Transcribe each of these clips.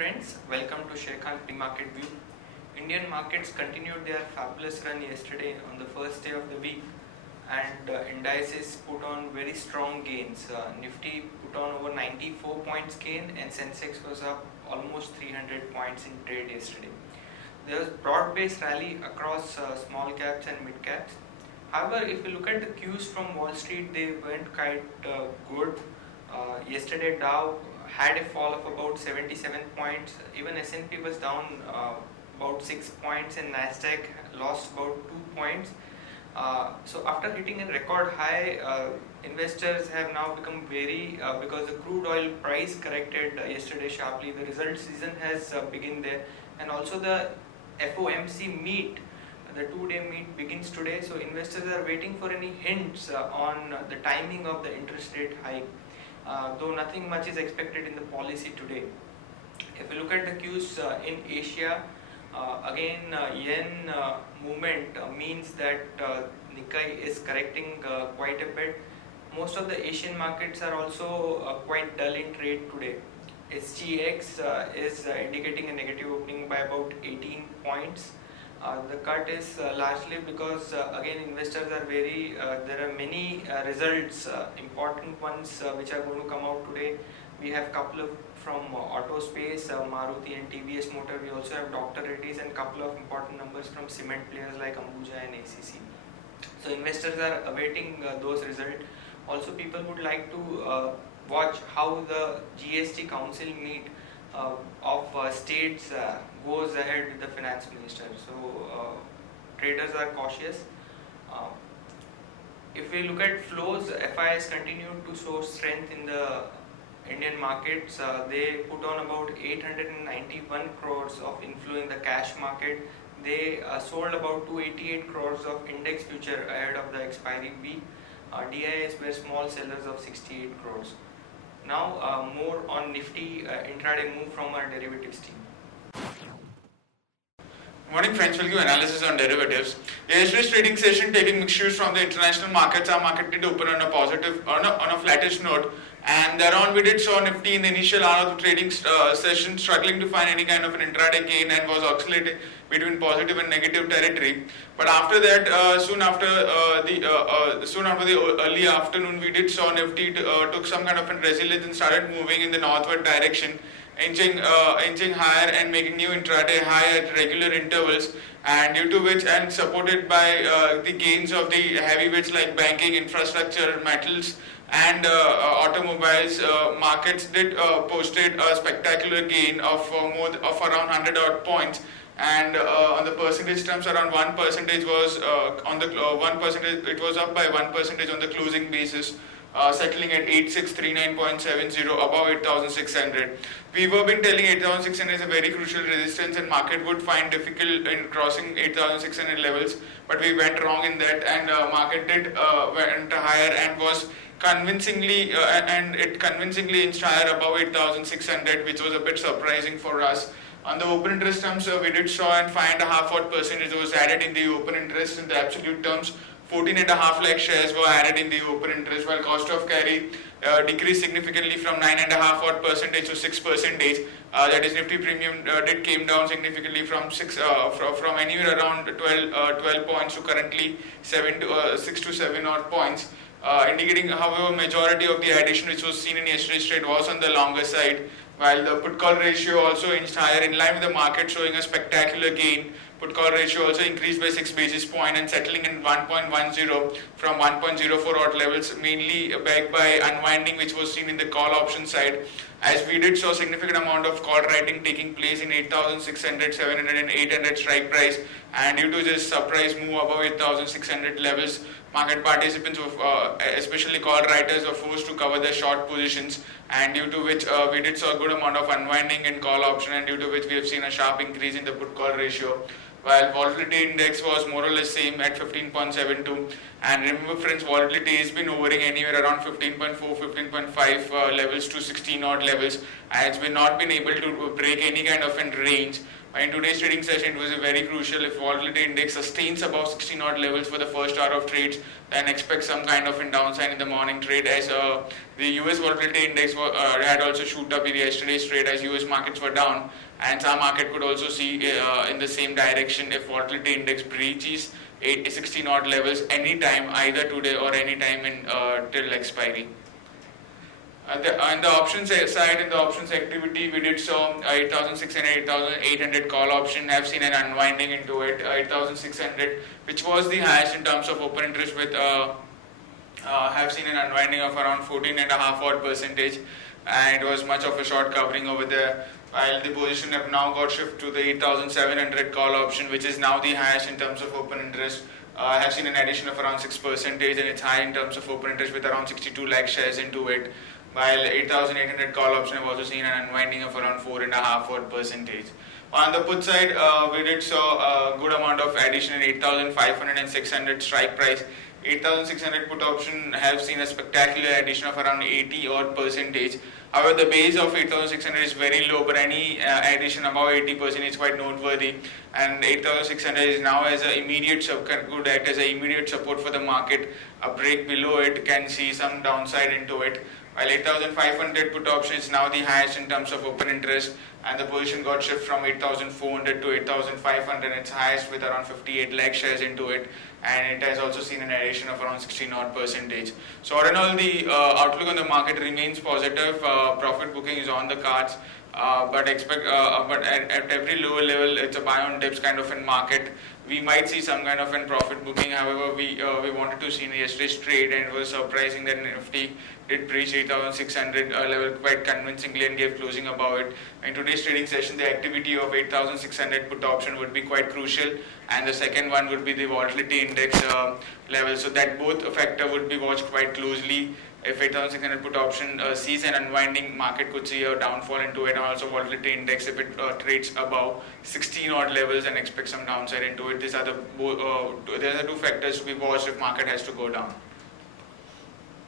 friends, welcome to Sharekhan pre-market view. Indian markets continued their fabulous run yesterday on the first day of the week, and indices put on very strong gains. Nifty put on over 94 points gain and Sensex was up almost 300 points in trade yesterday. There was broad-based rally across small caps and mid caps. However, if you look at the cues from Wall Street, they weren't quite good. Yesterday Dow had a fall of about 77 points. Even S&P was down about 6 points and Nasdaq lost about 2 points. So after hitting a record high, investors have now become wary because the crude oil price corrected yesterday sharply. The result season has begun there, and also the FOMC meet. The two-day meet begins today, so investors are waiting for any hints on the timing of the interest rate hike. Though nothing much is expected in the policy today. If you look at the cues in Asia, again yen movement means that Nikkei is correcting quite a bit. Most of the Asian markets are also quite dull in trade today. SGX is indicating a negative opening by about 18 points. The cut is largely because again investors are wary. There are many results, important ones which are going to come out today. We have couple of from auto space, Maruti and TVS Motor. We also have Dr. Reddy's and couple of important numbers from cement players like Ambuja and ACC. So investors are awaiting those results. Also, people would like to watch how the GST Council meet of states goes ahead with the finance minister. So traders are cautious. If we look at flows, FIs continue to show strength in the Indian markets. They put on about 891 crores of inflow in the cash market. They sold about 288 crores of index future ahead of the expiry week. DIs were small sellers of 68 crores. Now more on Nifty intraday move from our derivatives team. Morning friends, will give analysis on derivatives. Yesterday's trading session taking mixed views from the international markets. Our market did open on a positive, on a flattish note, and thereon we did saw Nifty in the initial hour of the trading session struggling to find any kind of an intraday gain and was oscillating between positive and negative territory. But after that, soon after the early afternoon, we did saw Nifty took some kind of a resilience and started moving in the northward direction, inching higher and making new intraday high at regular intervals, and due to which and supported by the gains of the heavyweights like banking, infrastructure, metals and automobiles, markets did posted a spectacular gain of around 100 odd points, and on the percentage terms around 1% was on the 1%, it was up by 1% on the closing basis, settling at 8639.70 above 8600. We were been telling 8600 is a very crucial resistance and market would find difficult in crossing 8600 levels, but we went wrong in that, and market did went higher and was convincingly inched higher above 8600, which was a bit surprising for us. On the open interest terms, we did saw and 5.5% was added in the open interest. In the absolute terms, 14.5 lakh shares were added in the open interest, while cost of carry decreased significantly from 9.5% to 6%. That is, Nifty premium did came down significantly from anywhere around 12 points to currently 6 to 7 odd points. Indicating, however, majority of the addition which was seen in yesterday's trade was on the longer side, while the put-call ratio also inched higher in line with the market showing a spectacular gain. Put-call ratio also increased by 6 basis points and settling in 1.10 from 1.04 odd levels, mainly backed by unwinding which was seen in the call option side, as we did saw significant amount of call writing taking place in 8600, 700 and 800 strike price, and due to this surprise move above 8600 levels, market participants, especially call writers, were forced to cover their short positions, and due to which we did saw a good amount of unwinding in call option, and due to which we have seen a sharp increase in the put call ratio. While volatility index was more or less same at 15.72, and remember friends, volatility has been hovering anywhere around 15.4, 15.5 levels to 16 odd levels, and it's been not been able to break any kind of a range. In today's trading session, it was very crucial. If volatility index sustains above 16 odd levels for the first hour of trades, then expect some kind of a downside in the morning trade, as the US volatility index had also shoot up in yesterday's trade as US markets were down, and some market could also see in the same direction if volatility index breaches 16 odd levels anytime, either today or anytime in till expiry. On the options side, in the options activity, we did saw 8,600, 8,800 call option have seen an unwinding into it. 8,600, which was the highest in terms of open interest, with have seen an unwinding of around 14.5 odd percentage, and it was much of a short covering over there. While the position have now got shift to the 8,700 call option, which is now the highest in terms of open interest. Have seen an addition of around 6%, and it's high in terms of open interest with around 62 lakh shares into it. While 8,800 call option have also seen an unwinding of around 4.5 percentage. On the put side, we did saw a good amount of addition in 8,500 and 600 strike price. 8,600 put option have seen a spectacular addition of around 80 odd percentage. However, the base of 8,600 is very low, but any addition above 80% is quite noteworthy. And 8,600 is now as an immediate could act as an immediate support for the market. A break below it can see some downside into it. While 8,500 put option is now the highest in terms of open interest, and the position got shift from 8,400 to 8,500, its highest with around 58 lakh shares into it, and it has also seen an addition of around 16 odd percentage. So all in all, the outlook on the market remains positive. Profit booking is on the cards, but at every lower level, it's a buy on dips kind of a market. We might see some kind of a profit booking. However, we wanted to see in yesterday's trade, and it was surprising that Nifty did breach 8,600 level quite convincingly and gave closing above it. In today's trading session, the activity of 8,600 put option would be quite crucial, and the second one would be the volatility index level. So that both factor would be watched quite closely. If 8,600 put option sees an unwinding, market could see a downfall into it, and also volatility index if it trades above 16 odd levels and expect some downside into it. These are the two factors to be watched if market has to go down.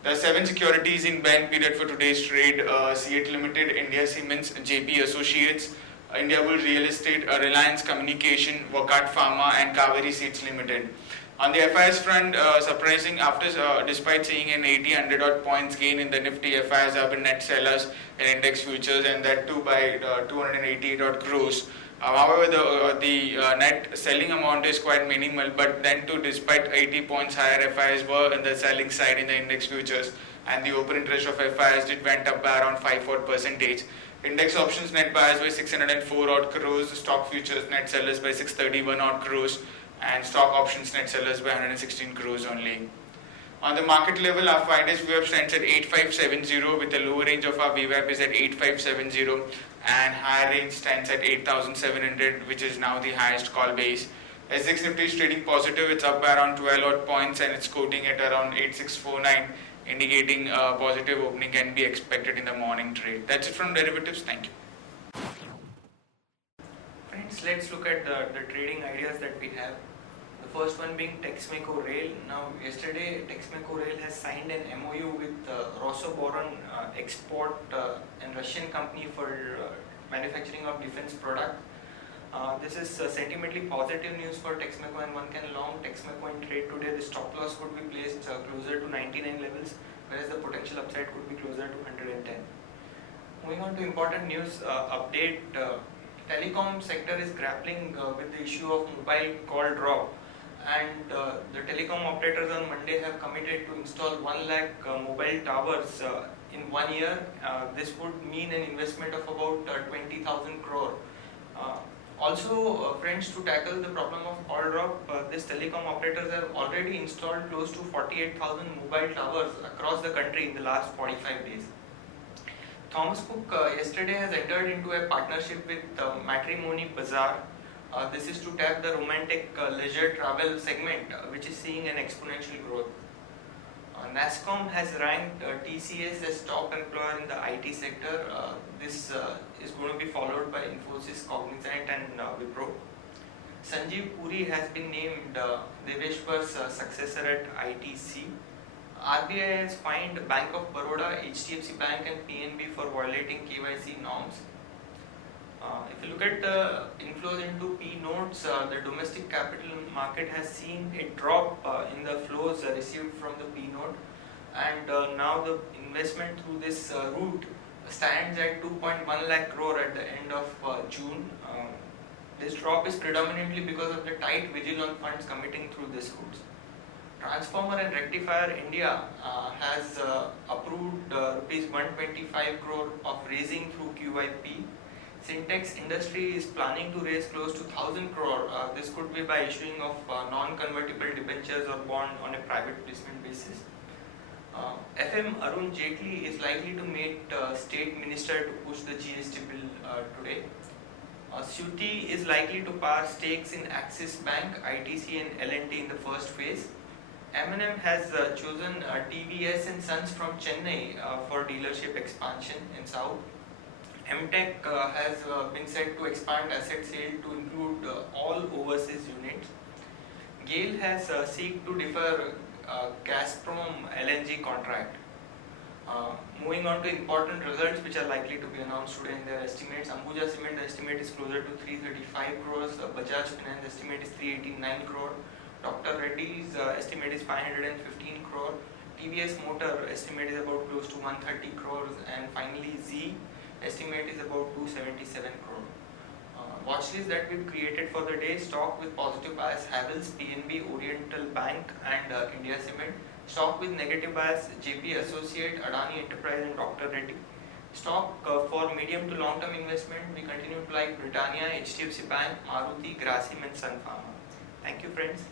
There are 7 securities in ban period for today's trade: CEAT Limited, India Cements, JP Associates, India Bull Real Estate, Reliance Communication, Wakat Pharma, and Kaveri Seeds Limited. On the FIs front, surprising despite seeing an 80-100 odd points gain in the Nifty, FIs have been net sellers in index futures, and that too by 288 odd crores. However, the net selling amount is quite minimal, but then too, despite 80 points higher, FIs were on the selling side in the index futures, and the open interest of FIs went up by around 5 odd percentage. Index options net buyers by 604 odd crores, stock futures net sellers by 631 odd crores, and stock options net sellers by 116 crores only. On the market level, our 5-day VWAP stands at 8570, with the lower range of our VWAP is at 8570, and higher range stands at 8700, which is now the highest call base. SGX Nifty is trading positive, it's up by around 12 odd points, and it's quoting at around 8649, indicating a positive opening can be expected in the morning trade. That's it from derivatives. Thank you. Friends, let's look at the trading ideas that we have. The first one being Texmeco Rail. Now, yesterday Texmeco Rail has signed an MOU with Rosoboron Export, a Russian company for manufacturing of defense product. This is sentimentally positive news for Texmeco, and one can long Texmeco in trade today. The stop loss could be placed closer to 99 levels, whereas the potential upside could be closer to 110. Moving on to important news update. Telecom sector is grappling with the issue of mobile call drop, and the telecom operators on Monday have committed to install 1 lakh mobile towers in 1 year. This would mean an investment of about 20,000 crore. Also, friends, to tackle the problem of call drop, these telecom operators have already installed close to 48,000 mobile towers across the country in the last 45 days. Thomas Cook yesterday has entered into a partnership with Matrimony Bazaar. This is to tap the romantic leisure travel segment, which is seeing an exponential growth. NASSCOM has ranked TCS as top employer in the IT sector. This is going to be followed by Infosys, Cognizant, and Wipro. Sanjeev Puri has been named Deveshwar's successor at ITC. RBI has fined Bank of Baroda, HDFC Bank, and PNB for violating KYC norms. If you look at the inflows into P notes, the domestic capital market has seen a drop in the flows received from the P note, and now the investment through this route stands at 2.1 lakh crore at the end of June. This drop is predominantly because of the tight vigil on funds committing through this route. Transformer and Rectifier India has approved rupees 125 crore of raising through QIP. Syntex Industry is planning to raise close to 1000 crore. This could be by issuing of non-convertible debentures or bond on a private placement basis. FM Arun Jaitley is likely to meet State Minister to push the GST bill today. Suti is likely to par stakes in Axis Bank, ITC and L&T in the first phase. M&M has chosen TVS and Sons from Chennai for dealership expansion in South. MTech has been said to expand asset sale to include all overseas units. GAIL has seek to defer Gazprom LNG contract. Moving on to important results which are likely to be announced today in their estimates. Ambuja Cement estimate is closer to 335 crores. Bajaj Finance estimate is 389 crore. Dr. Reddy's estimate is 515 crore. TVS Motor estimate is about close to 130 crores. And finally Z estimate is about 277 crore. Watchlist that we've created for the day: stock with positive bias Havells, PNB, Oriental Bank and India Cement. Stock with negative bias JP Associate, Adani Enterprise and Dr. Reddy. Stock for medium to long term investment, we continue to like Britannia, HDFC Bank, Maruti, Grasim and Sun Pharma. Thank you friends.